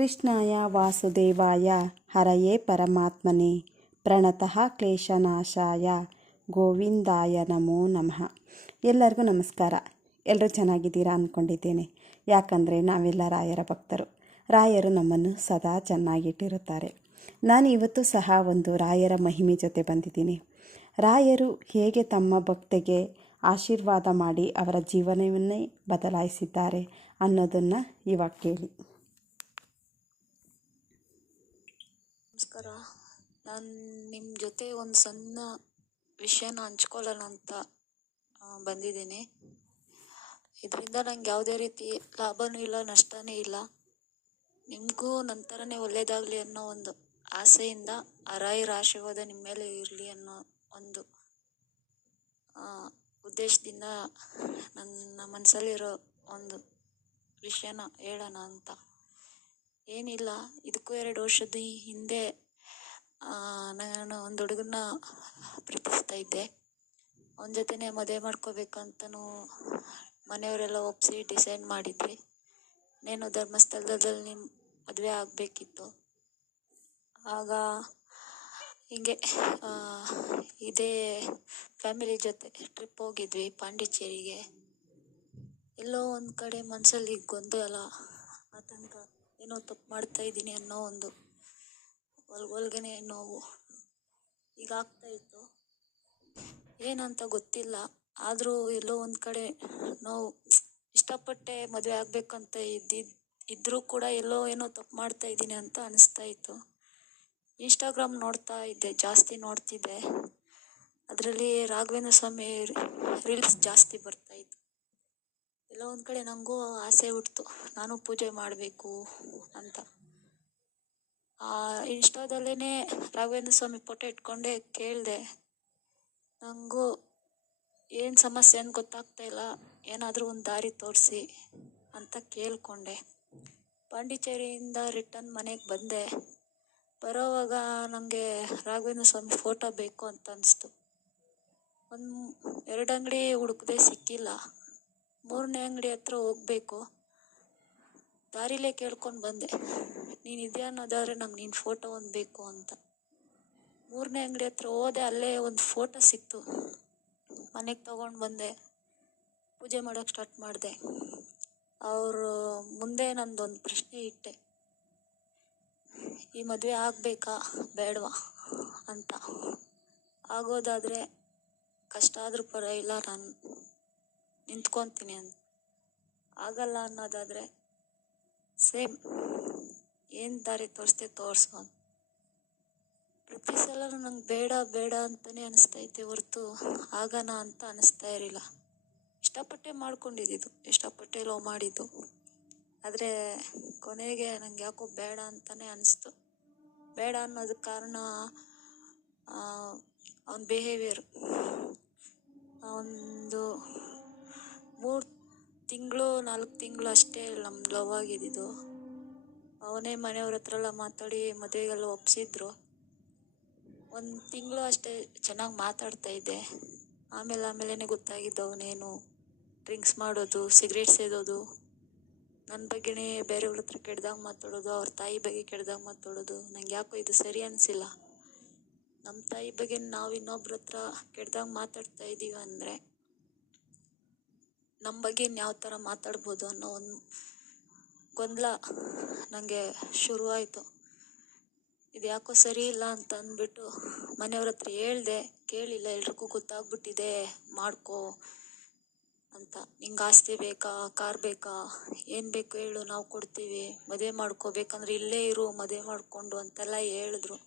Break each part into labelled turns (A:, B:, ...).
A: ಕೃಷ್ಣಾಯ ವಾಸುದೇವಾಯ, ಹರಯೇ ಪರಮಾತ್ಮನೇ, ಪ್ರಣತಃ ಕ್ಲೇಶನಾಶಾಯ, ಗೋವಿಂದಾಯ ನಮೋ ನಮಃ. ಎಲ್ಲರಿಗೂ ನಮಸ್ಕಾರ. ಎಲ್ಲರೂ ಚೆನ್ನಾಗಿದ್ದೀರಾ ಅಂದ್ಕೊಂಡಿದ್ದೇನೆ. ಯಾಕಂದರೆ ನಾವೆಲ್ಲ ರಾಯರ ಭಕ್ತರು. ರಾಯರು ನಮ್ಮನ್ನು ಸದಾ ಚೆನ್ನಾಗಿಟ್ಟಿರುತ್ತಾರೆ. ನಾನು ಇವತ್ತು ಸಹ ಒಂದು ರಾಯರ ಮಹಿಮೆ ಜೊತೆ ಬಂದಿದ್ದೀನಿ. ರಾಯರು ಹೇಗೆ ತಮ್ಮ ಭಕ್ತಿಗೆ ಆಶೀರ್ವಾದ ಮಾಡಿ ಅವರ ಜೀವನವನ್ನೇ ಬದಲಾಯಿಸಿದ್ದಾರೆ ಅನ್ನೋದನ್ನು ಇವಾಗ ಕೇಳಿ.
B: ನಮಸ್ಕಾರ. ನಾನು ನಿಮ್ಮ ಜೊತೆ ಒಂದು ಸಣ್ಣ ವಿಷಯನ ಹಂಚ್ಕೊಳ್ಳೋಣ ಅಂತ ಬಂದಿದ್ದೀನಿ. ಇದರಿಂದ ನಂಗೆ ಯಾವುದೇ ರೀತಿ ಲಾಭನೂ ಇಲ್ಲ, ನಷ್ಟನೇ ಇಲ್ಲ. ನಿಮಗೂ ನನ್ನ ಥರನೇ ಒಳ್ಳೆಯದಾಗಲಿ ಅನ್ನೋ ಒಂದು ಆಸೆಯಿಂದ ಅರಾಯರ ರಾಯರ ಆಶೀರ್ವಾದ ನಿಮ್ಮ ಮೇಲೆ ಇರಲಿ ಅನ್ನೋ ಒಂದು ಉದ್ದೇಶದಿಂದ ನನ್ನ ಮನಸ್ಸಲ್ಲಿರೋ ಒಂದು ವಿಷಯನ ಹೇಳೋಣ ಅಂತ. ಏನಿಲ್ಲ, ಇದಕ್ಕೂ ಎರಡು ವರ್ಷದ ಹಿಂದೆ ನಾನು ಒಂದು ಹುಡುಗನ ಪ್ರೀತಿಸ್ತಾ ಇದ್ದೆ. ಅವನ ಜೊತೆನೇ ಮದುವೆ ಮಾಡ್ಕೋಬೇಕಂತನೂ ಮನೆಯವರೆಲ್ಲ ಒಪ್ಪಿಸಿ ಡಿಸೈಡ್ ಮಾಡಿದ್ವಿ. ನೇನು ಧರ್ಮಸ್ಥಳದಲ್ಲಿ ಮದುವೆ ಆಗಬೇಕಿತ್ತು. ಆಗ ಹಿಂಗೆ ಇದೇ ಫ್ಯಾಮಿಲಿ ಜೊತೆ ಟ್ರಿಪ್ ಹೋಗಿದ್ವಿ ಪಾಂಡಿಚೇರಿಗೆ. ಎಲ್ಲೋ ಒಂದು ಕಡೆ ಮನಸ್ಸಲ್ಲಿ ಗೊಂದಲ, ಆತಂಕ. ಏನೋ ತಪ್ಪು ಮಾಡ್ತಾ ಇದ್ದೀನಿ ಅನ್ನೋ ಒಂದು ಒಲ್ ಒಳಗನೆ ನೋವು ಈಗ ಆಗ್ತಾ ಇತ್ತು. ಏನಂತ ಗೊತ್ತಿಲ್ಲ. ಆದರೂ ಎಲ್ಲೋ ಒಂದು ಕಡೆ ನೋವು ಇಷ್ಟಪಟ್ಟೆ ಮದುವೆ ಆಗಬೇಕಂತ ಇದ್ದಿದ್ದು ಇದ್ದರೂ ಕೂಡ ಎಲ್ಲೋ ಏನೋ ತಪ್ಪು ಮಾಡ್ತಾ ಇದ್ದೀನಿ ಅಂತ ಅನಿಸ್ತಾ ಇತ್ತು. ಇನ್ಸ್ಟಾಗ್ರಾಮ್ ನೋಡ್ತಾ ಇದ್ದೆ, ಜಾಸ್ತಿ ನೋಡ್ತಿದ್ದೆ. ಅದರಲ್ಲಿ ರಾಘವೇಂದ್ರ ಸ್ವಾಮಿ ರೀಲ್ಸ್ ಜಾಸ್ತಿ ಬರ್ತಾ ಇತ್ತು. ಎಲ್ಲೋ ಒಂದು ಕಡೆ ನನಗೂ ಆಸೆ ಹುಟ್ಟಿತು ನಾನು ಪೂಜೆ ಮಾಡಬೇಕು. ಅಂತ. ಆ ಇನ್ಸ್ಟಾದಲ್ಲೇ ರಾಘವೇಂದ್ರ ಸ್ವಾಮಿ ಫೋಟೋ ಇಟ್ಕೊಂಡೆ ಕೇಳಿದೆ ನನಗೂ ಏನು ಸಮಸ್ಯೆ ಅಂತ ಗೊತ್ತಾಗ್ತಾ ಇಲ್ಲ, ಏನಾದರೂ ಒಂದು ದಾರಿ ತೋರಿಸಿ ಅಂತ ಕೇಳಿಕೊಂಡೆ. ಪಾಂಡಿಚೇರಿಯಿಂದ ರಿಟರ್ನ್ ಮನೆಗೆ ಬಂದೆ. ಬರೋವಾಗ ನನಗೆ ರಾಘವೇಂದ್ರ ಸ್ವಾಮಿ ಫೋಟೋ ಬೇಕು ಅಂತ ಅನಿಸ್ತು. ಒಂದು, ಎರಡು ಅಂಗಡಿ ಹುಡುಕದೆ ಸಿಕ್ಕಿಲ್ಲ. ಮೂರನೇ ಅಂಗಡಿ ಹತ್ರ ಹೋಗಬೇಕು. ದಾರಿಲೇ ಕೇಳ್ಕೊಂಡು ಬಂದೆ. ನೀನು ಇದೆಯಾ ಅನ್ನೋದಾದ್ರೆ ನಂಗೆ ನಿನ್ನ ಫೋಟೋ ಒಂದು ಬೇಕು ಅಂತ. ಮೂರನೇ ಅಂಗಡಿ ಹತ್ರ ಹೋದೆ, ಅಲ್ಲೇ ಒಂದು ಫೋಟೋ ಸಿಕ್ತು. ಮನೆಗೆ ತಗೊಂಡು ಬಂದೆ. ಪೂಜೆ ಮಾಡೋಕ್ಕೆ ಸ್ಟಾರ್ಟ್ ಮಾಡಿದೆ. ಅವರು ಮುಂದೆ ನಂದೊಂದು ಪ್ರಶ್ನೆ ಇಟ್ಟೆ. ಈ ಮದುವೆ ಆಗಬೇಕಾ? ಬೇಡವಾ? ಅಂತ. ಆಗೋದಾದರೆ ಕಷ್ಟ ಆದರೂ ಇಲ್ಲ ನಾನು ನಿಂತ್ಕೊತೀನಿ ಅಂತ. ಆಗಲ್ಲ ಅನ್ನೋದಾದರೆ ಸೇಮ್ ಏನು ದಾರಿ ತೋರಿಸ್ತೆ ತೋರಿಸು ಪ್ರತಿ ಸಲ ನಂಗೆ ಬೇಡ ಬೇಡ ಅಂತಲೇ ಅನಿಸ್ತೈತೆ ಹೊರತು ಆಗಣ ಅಂತ ಅನಿಸ್ತಾ ಇರಲಿಲ್ಲ ಇಷ್ಟಪಟ್ಟೆ ಮಾಡ್ಕೊಂಡಿದ್ದು ಇಷ್ಟಪಟ್ಟೆ ಲವ್ ಮಾಡಿದ್ದು. ಆದರೆ ಕೊನೆಗೆ ನಂಗೆ ಯಾಕೋ ಬೇಡ ಅಂತಲೇ ಅನಿಸ್ತು. ಬೇಡ ಅನ್ನೋದು ಕಾರಣ ಅವನ ಬಿಹೇವಿಯರ್ ಒಂದು ಮೂರು ತಿಂಗಳು, ನಾಲ್ಕು ತಿಂಗಳು ಅಷ್ಟೇ ನಮ್ಮ ಲವ್ ಆಗಿದ್ದಿದ್ದು. ಅವನೇ ಮನೆಯವ್ರ ಹತ್ರ ಎಲ್ಲ ಮಾತಾಡಿ ಮದುವೆಗೆಲ್ಲ ಒಪ್ಪಿಸಿದ್ರು ಒಂದು ತಿಂಗಳು ಅಷ್ಟೇ ಚೆನ್ನಾಗಿ ಮಾತಾಡ್ತಾ ಇದ್ದೆ. ಆಮೇಲೆ ಆಮೇಲೆ ಗೊತ್ತಾಗಿದ್ದು ಅವನೇನು ಡ್ರಿಂಕ್ಸ್ ಮಾಡೋದು, ಸಿಗರೇಟ್ ಸೇದೋದು ನನ್ನ ಬಗ್ಗೆನೇ ಬೇರೆಯವ್ರ ಹತ್ರ ಕೆಡ್ದಾಗ ಮಾತಾಡೋದು, ಅವ್ರ ತಾಯಿ ಬಗ್ಗೆ ಕೆಡ್ದಾಗ ಮಾತಾಡೋದು. ನಂಗೆ ಯಾಕೋ ಇದು ಸರಿ ಅನಿಸಿಲ್ಲ. ನಮ್ಮ ತಾಯಿ ಬಗ್ಗೆ ನಾವು ಇನ್ನೊಬ್ರ ಹತ್ರ ಕೆಡ್ದಾಗ ಮಾತಾಡ್ತಾ ಇದ್ದೀವಿ ಅಂದರೆ ನಮ್ಮ ಬಗ್ಗೆ ಯಾವ ಥರ ಮಾತಾಡ್ಬೋದು ಅನ್ನೋ ಒಂದು ಗೊಂದಲ ನನಗೆ ಶುರುವಾಯಿತು. ಇದು ಯಾಕೋ ಸರಿ ಇಲ್ಲ ಅಂತ ಅಂದ್ಬಿಟ್ಟು ಮನೆಯವ್ರ ಹತ್ರ ಹೇಳ್ದೆ, ಕೇಳಿಲ್ಲ, ಎಲ್ರಿಗೂ ಗೊತ್ತಾಗ್ಬಿಟ್ಟಿದೆ, ಮಾಡ್ಕೋ ಅಂತ. ನಿಂಗೆ ಆಸ್ತಿ ಬೇಕಾ, ಕಾರ್ ಬೇಕಾ, ಏನು ಬೇಕು ಹೇಳು, ನಾವು ಕೊಡ್ತೀವಿ, ಮದುವೆ ಮಾಡ್ಕೋಬೇಕಂದ್ರೆ ಇಲ್ಲೇ ಇರು, ಮದುವೆ ಮಾಡಿಕೊಂಡು ಅಂತೆಲ್ಲ ಹೇಳಿದ್ರು.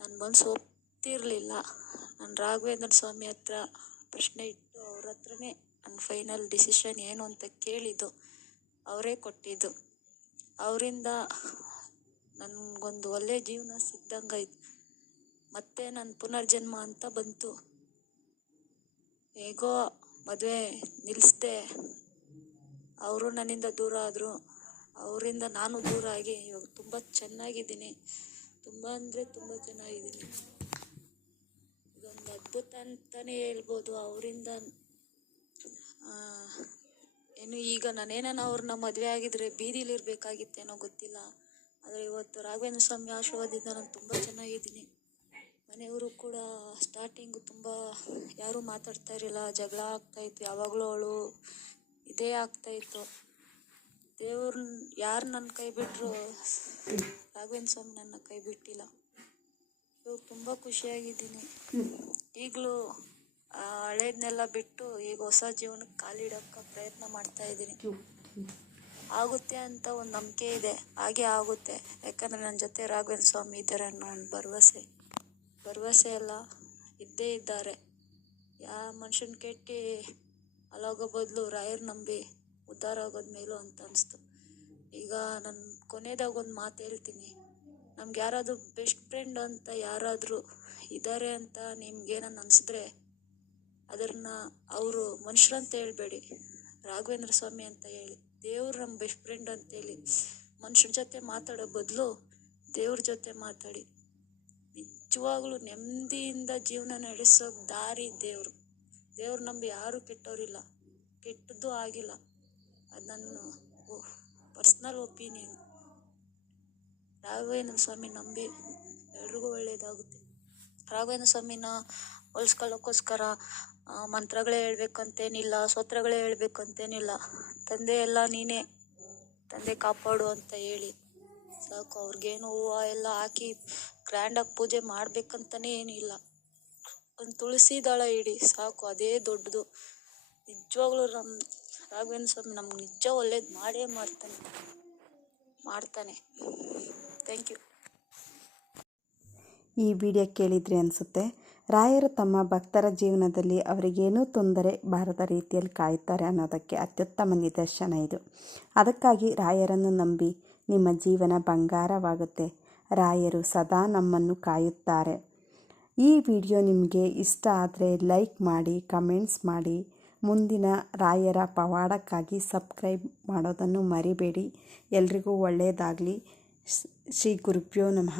B: ನನ್ನ ಮನಸ್ಸು ಒಪ್ತಿರಲಿಲ್ಲ. ನಾನು ರಾಘವೇಂದ್ರ ಸ್ವಾಮಿ ಹತ್ರ ಪ್ರಶ್ನೆ ಇಟ್ಟು ಅವ್ರ ಹತ್ರನೇ ನನ್ನ ಫೈನಲ್ ಡಿಸಿಷನ್ ಏನು ಅಂತ ಕೇಳಿದ್ದು, ಅವರೇ ಕೊಟ್ಟಿದ್ದು. ಅವರಿಂದ ನನಗೊಂದು ಒಳ್ಳೆಯ ಜೀವನ ಸಿಕ್ದಂಗಾಯ್ತು ಮತ್ತೆ ನನ್ನ ಪುನರ್ಜನ್ಮ ಅಂತ ಬಂತು. ಹೇಗೋ ಮದುವೆ ನಿಲ್ಲಿಸ್ದೆ ಅವರು ನನ್ನಿಂದ ದೂರ ಆದರು. ಅವರಿಂದ ನಾನು ದೂರ ಆಗಿ ಇವಾಗ ತುಂಬ ಚೆನ್ನಾಗಿದ್ದೀನಿ. ತುಂಬ ಅಂದರೆ ತುಂಬ ಚೆನ್ನಾಗಿದ್ದೀನಿ. ಇದೊಂದು ಅದ್ಭುತ ಅಂತಲೇ ಹೇಳ್ಬೋದು. ಅವರಿಂದ ಇನ್ನು ಈಗ ನಾನೇನ ಅವ್ರನ್ನ ಮದುವೆ ಆಗಿದ್ರೆ ಬೀದಿಲಿ ಇರಬೇಕಾಗಿತ್ತೇನೋ ಗೊತ್ತಿಲ್ಲ. ಆದರೆ ಇವತ್ತು ರಾಘವೇಂದ್ರ ಸ್ವಾಮಿ ಆಶೀರ್ವಾದದಿಂದ ನಾನು ತುಂಬ ಚೆನ್ನಾಗಿದ್ದೀನಿ. ಮನೆಯವರು ಕೂಡ ಸ್ಟಾರ್ಟಿಂಗು ತುಂಬ ಯಾರೂ ಮಾತಾಡ್ತಾ ಇರಲಿಲ್ಲ. ಜಗಳ ಆಗ್ತಾಯಿತ್ತು ಯಾವಾಗಲೂ ಅವಳು ಇದೇ ಆಗ್ತಾಯಿತ್ತು ದೇವ್ರ ಯಾರು ನನ್ನ ಕೈ ಬಿಟ್ಟರು ರಾಘವೇಂದ್ರ ಸ್ವಾಮಿ ನನ್ನ ಕೈ ಬಿಟ್ಟಿಲ್ಲ. ಇವಾಗ ತುಂಬ ಖುಷಿಯಾಗಿದ್ದೀನಿ. ಈಗಲೂ ಹಳೇದನ್ನೆಲ್ಲ ಬಿಟ್ಟು ಈಗ ಹೊಸ ಜೀವನಕ್ಕೆ ಕಾಲಿಡೋಕ್ಕೆ ಪ್ರಯತ್ನ ಮಾಡ್ತಾ ಇದ್ದೀನಿ. ಆಗುತ್ತೆ ಅಂತ ಒಂದು ನಂಬಿಕೆ ಇದೆ. ಹಾಗೆ ಆಗುತ್ತೆ. ಯಾಕಂದರೆ ನನ್ನ ಜೊತೆ ರಾಘವೇಂದ್ರ ಸ್ವಾಮಿ ಇದ್ದಾರೆ ಅನ್ನೋ ಒಂದು ಭರವಸೆ. ಭರವಸೆ ಎಲ್ಲ ಇದ್ದೇ ಇದ್ದಾರೆ. ಯಾ ಮನುಷ್ಯನ ಕೆಟ್ಟಿ ಅಲ್ಲೋಗೋ ಬದಲು ರಾಯರ್ ನಂಬಿ ಉದ್ಧಾರ ಆಗೋದು ಮೇಲೂ ಅಂತ ಅನಿಸ್ತು. ಈಗ ನಾನು ಕೊನೆಯದಾಗ ಒಂದು ಮಾತು ಹೇಳ್ತೀನಿ. ನಮ್ಗೆ ಯಾರಾದರೂ ಬೆಸ್ಟ್ ಫ್ರೆಂಡ್ ಅಂತ ಯಾರಾದರೂ ಇದ್ದಾರೆ ಅಂತ ನಿಮ್ಗೇನನ್ನ ಅನಿಸಿದ್ರೆ ಅದನ್ನ ಅವರು ಮನುಷ್ಯರಂತ ಹೇಳ್ಬೇಡಿ. ರಾಘವೇಂದ್ರ ಸ್ವಾಮಿ ಅಂತ ಹೇಳಿ, ದೇವ್ರು ನಮ್ಮ ಬೆಸ್ಟ್ ಫ್ರೆಂಡ್ ಅಂತೇಳಿ ಮನುಷ್ಯರ ಜೊತೆ ಮಾತಾಡೋ ಬದಲು ದೇವ್ರ ಜೊತೆ ಮಾತಾಡಿ. ನಿಜವಾಗ್ಲೂ ನೆಮ್ಮದಿಯಿಂದ ಜೀವನ ನಡೆಸೋ ದಾರಿ ದೇವರು. ದೇವ್ರು ನಂಬಿ ಯಾರು ಕೆಟ್ಟವರಿಲ್ಲ. ಕೆಟ್ಟದ್ದು ಆಗಿಲ್ಲ. ಅದು ನನ್ನ ಪರ್ಸ್ನಲ್ ಒಪಿನಿಯನ್ ರಾಘವೇಂದ್ರ ಸ್ವಾಮಿ ನಂಬಿ ಎಲ್ರಿಗೂ ಒಳ್ಳೆಯದಾಗುತ್ತೆ ರಾಘವೇಂದ್ರ ಸ್ವಾಮಿನ ಹೋಲ್ಸ್ಕೊಳ್ಳೋಕ್ಕೋಸ್ಕರ ಮಂತ್ರಗಳೇ ಹೇಳ್ಬೇಕಂತೇನಿಲ್ಲ ಸ್ತೋತ್ರಗಳೇ ಹೇಳ್ಬೇಕಂತೇನಿಲ್ಲ. ತಂದೆ ಎಲ್ಲ ನೀನೇ, ತಂದೆ ಕಾಪಾಡು ಅಂತ ಹೇಳಿ. ಸಾಕು, ಅವ್ರಿಗೇನು ಹೂವು ಎಲ್ಲ ಹಾಕಿ ಗ್ರ್ಯಾಂಡಾಗಿ ಪೂಜೆ ಮಾಡಬೇಕಂತಲೇ ಏನಿಲ್ಲ. ಒಂದು ತುಳಸಿ ದಳ ಇಡಿ, ಸಾಕು, ಅದೇ ದೊಡ್ಡದು. ನಿಜವಾಗ್ಲೂ ನಮ್ಮ ರಾಘವೇಂದ್ರ ಸ್ವಾಮಿ ನಮ್ಗೆ ನಿಜ ಒಳ್ಳೇದು ಮಾಡೇ ಮಾಡ್ತಾನೆ ಮಾಡ್ತಾನೆ. ಥ್ಯಾಂಕ್ ಯು
A: ಈ ವಿಡಿಯೋ ಕೇಳಿದ್ರಿ ಅನಿಸುತ್ತೆ. ರಾಯರು ತಮ್ಮ ಭಕ್ತರ ಜೀವನದಲ್ಲಿ ಅವರಿಗೇನೂ ತೊಂದರೆ ಬಾರದ ರೀತಿಯಲ್ಲಿ ಕಾಯುತ್ತಾರೆ ಅನ್ನೋದಕ್ಕೆ ಅತ್ಯುತ್ತಮ ನಿದರ್ಶನ ಇದು. ಅದಕ್ಕಾಗಿ ರಾಯರನ್ನು ನಂಬಿ ನಿಮ್ಮ ಜೀವನ ಬಂಗಾರವಾಗುತ್ತೆ. ರಾಯರು ಸದಾ ನಮ್ಮನ್ನು ಕಾಯುತ್ತಾರೆ. ಈ ವಿಡಿಯೋ ನಿಮಗೆ ಇಷ್ಟ ಆದರೆ ಲೈಕ್ ಮಾಡಿ, ಕಮೆಂಟ್ಸ್ ಮಾಡಿ. ಮುಂದಿನ ರಾಯರ ಪವಾಡಕ್ಕಾಗಿ ಸಬ್ಸ್ಕ್ರೈಬ್ ಮಾಡೋದನ್ನು ಮರಿಬೇಡಿ. ಎಲ್ರಿಗೂ ಒಳ್ಳೆಯದಾಗಲಿ ಶ್ರೀ ಗುರುಭ್ಯೋ ನಮಃ.